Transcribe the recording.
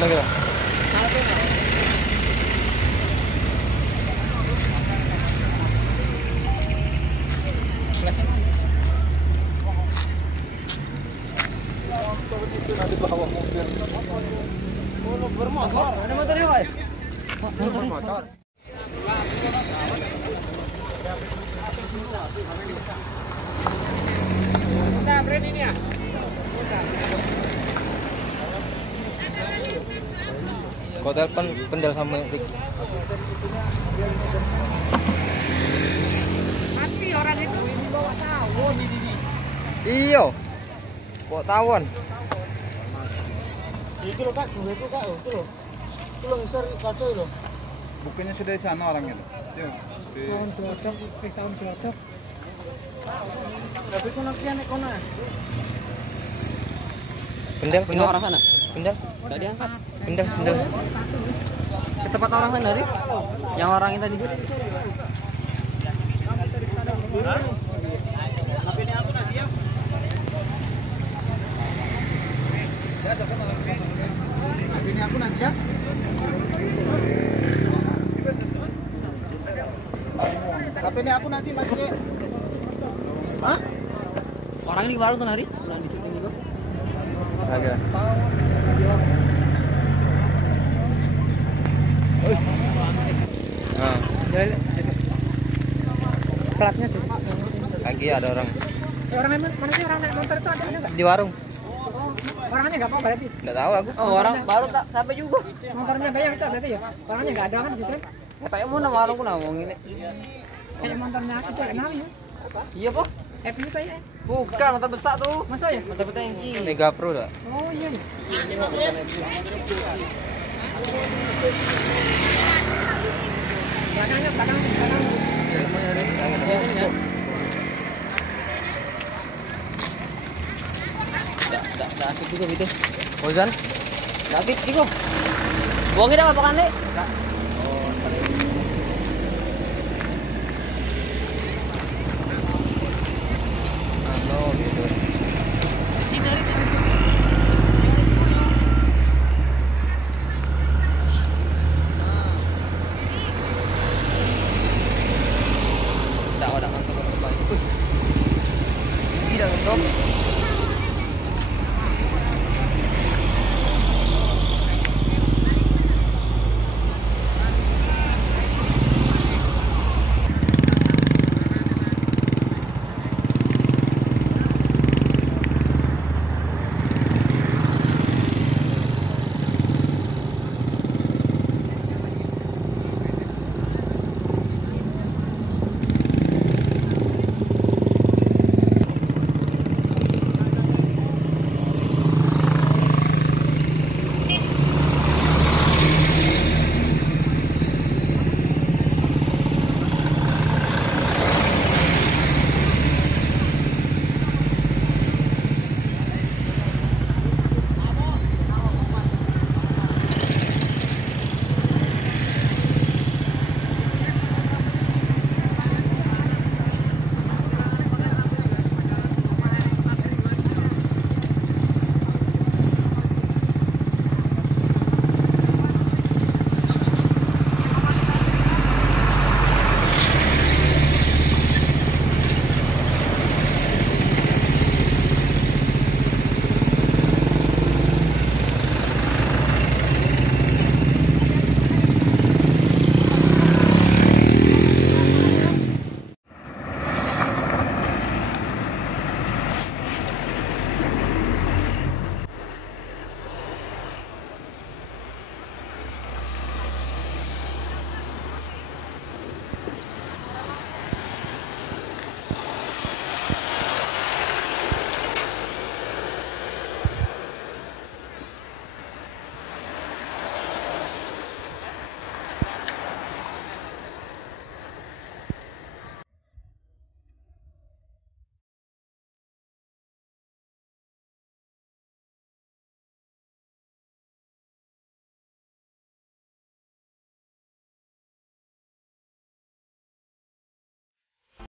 kira-kira. Di bawah mobil. Bermotor. Ada motornya, Pak? Motor. Kita brand ini ya. Kau telepon pendal sama Tik. Mati orang itu bawa tawon ini. Iyo. Bawa tawon. Itu loh Kak, itu Kak, itu loh. Itu loh besar kacau loh. Bukannya sudah di sana orangnya tuh. Tahun gelodok, tahun gelodok. Tapi kau nanti anek kona. Pendal, pendal. Orang sana. Pendal. Enggak diangkat. Pendal, pendal. Ke tempat orang sana tadi. Yang orang yang tadi. Ini aku nanti ya. Tapi ini aku nanti masih. Hah? Orang ini di warung tuh hari. Yang diculik itu. Agak. Nah, Platnya tuh. lagi ada orang Orang mana sih orang naik motor itu ada enggak? di warung. Orangnya enggak mau berarti. Enggak tahu aku. Oh, orang baru tak sampai juga. Motornya bayang tuh berarti ya. Orangnya enggak ada kan di situ. Kayak mau nama warung nawang ini. Kayak motornya itu kenapa ya? Iya, Pak. Happy kayak. Bukan motor besar tuh. Masa ya? Motor tangki. Mega Pro dah. Oh iya. Belakang. Dah aktif juga gitu. Ozan? Dah aktif juga. Buangin dah apa kan, Nek?